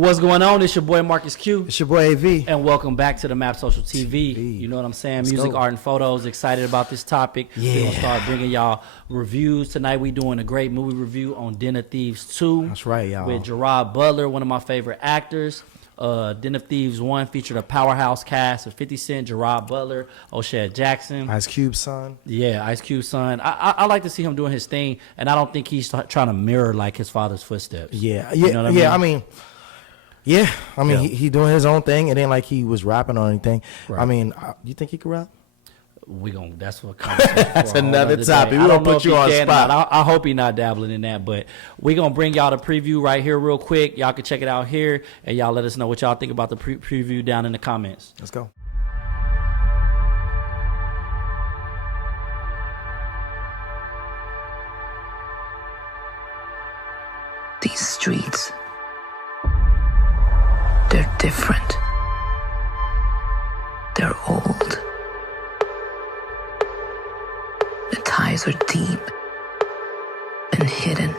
What's going on? It's your boy Marcus Q. It's your boy AV. And welcome back to the Map Social TV. You know what I'm saying? Music, art, and photos. Excited about this topic. Yeah. We're going to start bringing y'all reviews. Tonight we doing a great movie review on Den of Thieves 2. That's right, y'all. With Gerard Butler, one of my favorite actors. Den of Thieves 1 featured a powerhouse cast of 50 Cent, Gerard Butler, O'Shea Jackson. Ice Cube's son. Yeah, Ice Cube's son. I like to see him doing his thing, and I don't think he's trying to mirror like his father's footsteps. Yeah, You know what I mean? I mean, he doing his own thing. It ain't like he was rapping or anything. Right. I mean, you think he could rap? That's what That's another topic. We're gonna put you on spot. I hope he's not dabbling in that, but we're gonna bring y'all the preview right here real quick. Y'all can check it out here, and y'all let us know what y'all think about the preview down in the comments. Let's go. These streets, they're different. They're old. The ties are deep and hidden.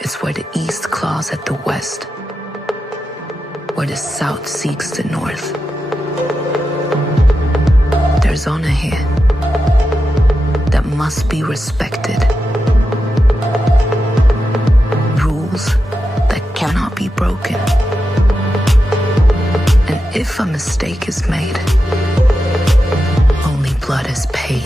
It's where the East claws at the West, where the South seeks the North. There's honor here that must be respected. Rules that cannot be broken. And if a mistake is made, only blood is paid.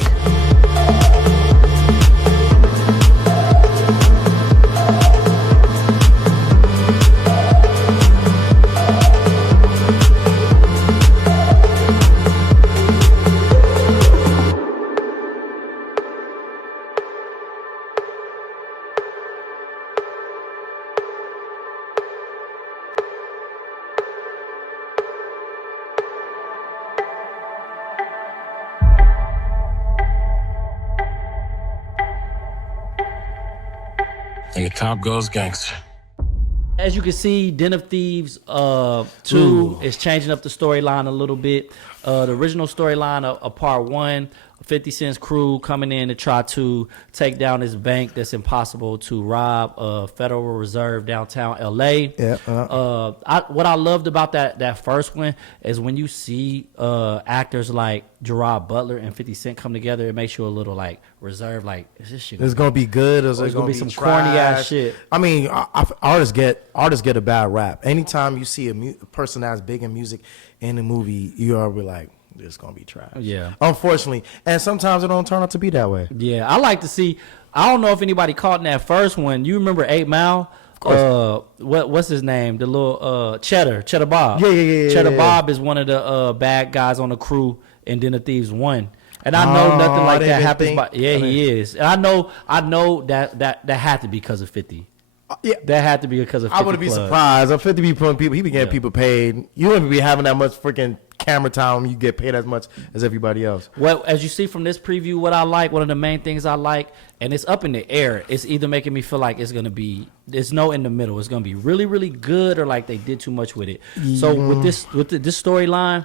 And the cop goes gangster. As you can see, Den of Thieves 2 is changing up the storyline a little bit. The original storyline of part 1, 50 Cent's crew coming in to try to take down this bank that's impossible to rob, Federal Reserve downtown LA. Yeah. What I loved about that first one is when you see actors like Gerard Butler and 50 Cent come together, it makes you a little like reserved, like, is this shit It's gonna be good. Or it's gonna be some trash? corny ass shit? I mean, artists get a bad rap. Anytime you see a person that's big in music in a movie, you are like, it's gonna be trash. Yeah. Unfortunately, and sometimes it don't turn out to be that way. Yeah, I like to see. I don't know if anybody caught in that first one. You remember 8 Mile? Of course. What's his name? The little Cheddar Bob. Yeah. Cheddar Bob is one of the bad guys on the crew in Den of Thieves 1. And I know nothing like that happens. He is. And I know that had to be because of 50. Yeah. That had to be because of 50 I wouldn't be Club. surprised. If 50 be putting people, he be getting people paid. You wouldn't be having that much freaking camera time. You get paid as much as everybody else. Well, as you see from this preview, what I like, one of the main things I like, and it's up in the air. It's either making me feel like it's gonna be, there's no in the middle. It's gonna be really, really good, or like they did too much with it. So with this storyline,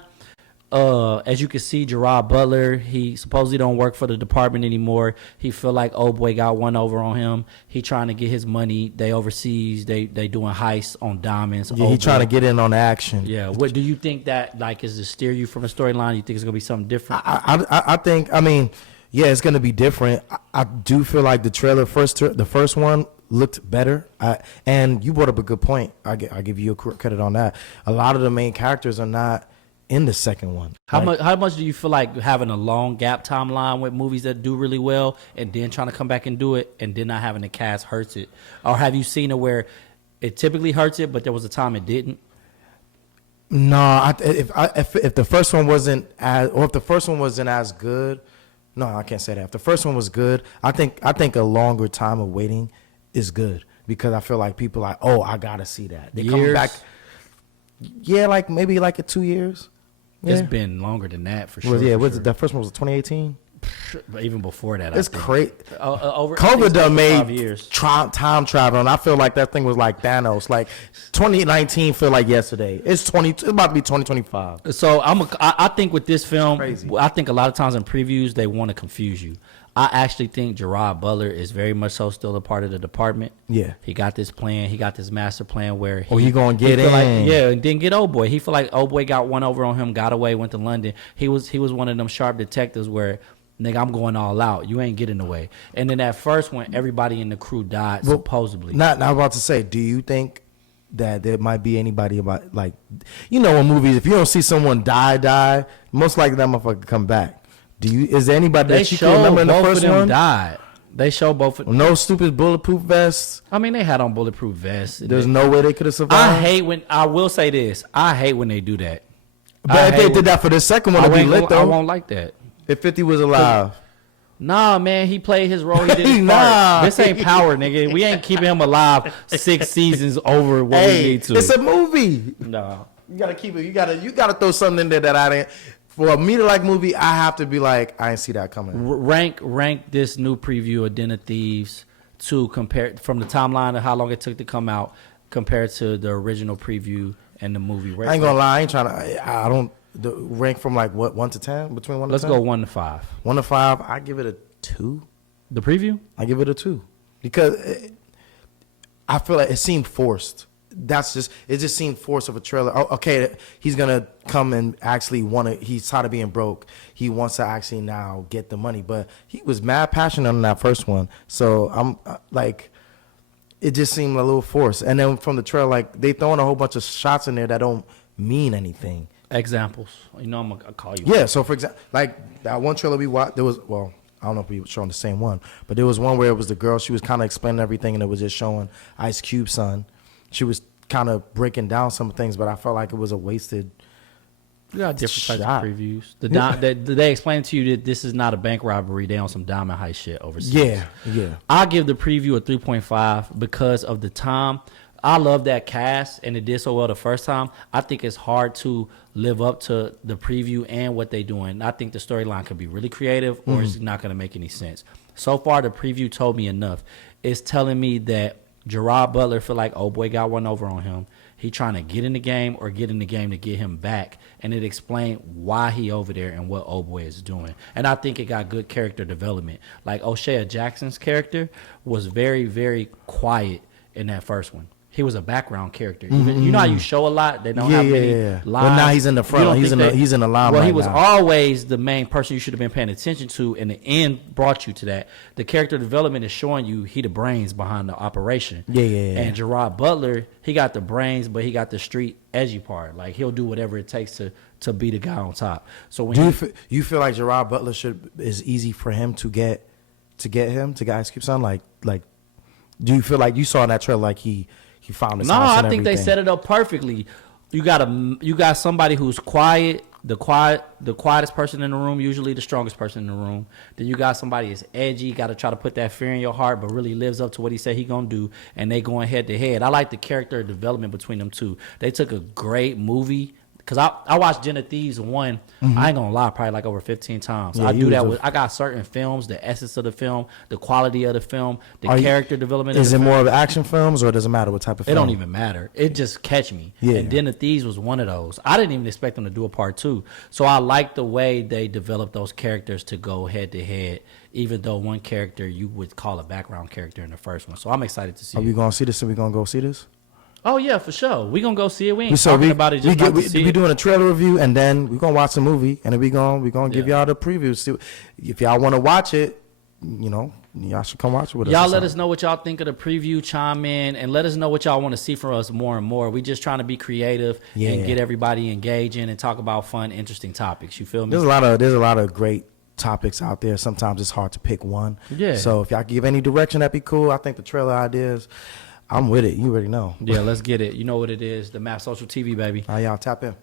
as you can see, Gerard Butler, he supposedly don't work for the department anymore. He feel like old boy got one over on him. He trying to get his money. They overseas. They doing heists on diamonds. Yeah, he trying to get in on the action. Yeah. What do you think that like is to steer you from the storyline? You think it's gonna be something different? I think. I mean, yeah, it's gonna be different. I do feel like the trailer the first one looked better. And you brought up a good point. I give you a credit on that. A lot of the main characters are not in the second one. How much do you feel like having a long gap timeline with movies that do really well and then trying to come back and do it and then not having the cast hurts it? Or have you seen it where it typically hurts it, but there was a time it didn't? No, if the first one wasn't as good, no, I can't say that. If the first one was good, I think a longer time of waiting is good, because I feel like people like, oh, I gotta see that. They come back. Yeah, like maybe like 2 years. Yeah. It's been longer than that for sure. Well, yeah, for was sure. the first one was 2018? But even before that, It's crazy. Over COVID done made years. time travel, and I feel like that thing was like Thanos. Like 2019 feel like yesterday. It's about to be 2025. So I think with this film, Crazy. I think a lot of times in previews they want to confuse you. I actually think Gerard Butler is very much so still a part of the department. Yeah. He got this plan. He got this master plan where he gonna get feel in. Yeah, and then get old boy. He feel like old boy got one over on him, got away, went to London. He was one of them sharp detectives where, nigga, I'm going all out. You ain't getting away. And then that first one, everybody in the crew died, supposedly. Not about to say, do you think that there might be anybody about, like, in movies, if you don't see someone die, most likely that motherfucker come back. Is there anybody They that you can show remember in the both first of them one? died. They show both of No stupid bulletproof vests. I mean, they had on bulletproof vests. There's no way they could have survived. I will say this. I hate when they do that. But if they did that for the second one, I it'd be lit, I though. won't like that. If 50 was alive. Nah, man, he played his role. He did his Nah. part. This ain't Power, nigga. We ain't keeping him alive 6 seasons over what we need to. It's a movie. No. You gotta keep it. You gotta throw something in there that I didn't. For me to like movie, I have to be like, I ain't see that coming. Rank this new preview of Den of Thieves to compare from the timeline of how long it took to come out compared to the original preview and the movie. I ain't gonna lie. I ain't trying to. I don't rank from like what 1 to 10 between 1 Let's to 10. go 1 to 5. 1 to 5. I give it a 2. The preview? I give it a 2 because I feel like it seemed forced. It just seemed forced of a trailer. Oh, okay, he's gonna come and actually he's tired of being broke. He wants to actually now get the money, but he was mad passionate on that first one. So I'm like, it just seemed a little forced. And then from the trailer, like they throwing a whole bunch of shots in there that don't mean anything. Examples. You know I'm gonna call you. Yeah. So for example, like that one trailer we watched, there was I don't know if we were showing the same one, but there was one where it was the girl. She was kind of explaining everything, and it was just showing Ice Cube's son. She was kind of breaking down some things, but I felt like it was a wasted. You got different shot. types of previews. They explain to you that this is not a bank robbery. They on some diamond heist shit overseas. Yeah. I give the preview a 3.5 because of the time. I love that cast, and it did so well the first time. I think it's hard to live up to the preview and what they're doing. I think the storyline could be really creative, or it's not going to make any sense. So far, the preview told me enough. It's telling me that Gerard Butler feel like old boy got one over on him. He trying to get in the game or get in the game to get him back, and it explained why he over there and what old boy is doing. And I think it got good character development. Like O'Shea Jackson's character was very, very quiet in that first one. He was a background character. Even, you know how you show a lot, they don't have many lines. Well, now he's in the front. He's in the limelight. Well, he was now. always the main person you should have been paying attention to, and the end brought you to that. The character development is showing you he the brains behind the operation. Yeah. And Gerard Butler, he got the brains, but he got the street edgy part. Like he'll do whatever it takes to be the guy on top. So when you feel like Gerard Butler is easy for him to get Ice Cube's son? Like, do you feel like you saw in that trailer like he found his house and I think they everything? set it up perfectly. You got somebody who's quiet, the quietest person in the room, usually the strongest person in the room. Then you got somebody that's edgy, got to try to put that fear in your heart, but really lives up to what he said he gonna do, and they going head to head. I like the character development between them two. They took a great movie. Cause I watched Den of Thieves 1. I ain't gonna lie, probably like over 15 times. Yeah, I do that with. I got certain films, the essence of the film, the quality of the film, the character development. Is of it the more film. of action films, or does it matter what type of It film? don't even matter. It just catch me. Yeah. And Den of Thieves was one of those. I didn't even expect them to do a part 2. So I like the way they developed those characters to go head to head, even though one character you would call a background character in the first one. So I'm excited to see Are it. we gonna see this? Are we gonna go see this? Oh yeah, for sure. We gonna go see it. We ain't talking about it just not to see we it. doing a trailer review, and then we gonna watch the movie, and then we gonna give y'all the preview. See, if y'all want to watch it, y'all should come watch it with us. Y'all let us know what y'all think of the preview. Chime in and let us know what y'all want to see from us more and more. We just trying to be creative and get everybody engaging and talk about fun, interesting topics. You feel me? There's a lot of great topics out there. Sometimes it's hard to pick one. Yeah. So if y'all give any direction, that'd be cool. I think the trailer ideas, I'm with it. You already know. Yeah, let's get it. You know what it is. The Map Social TV, baby. Y'all tap in.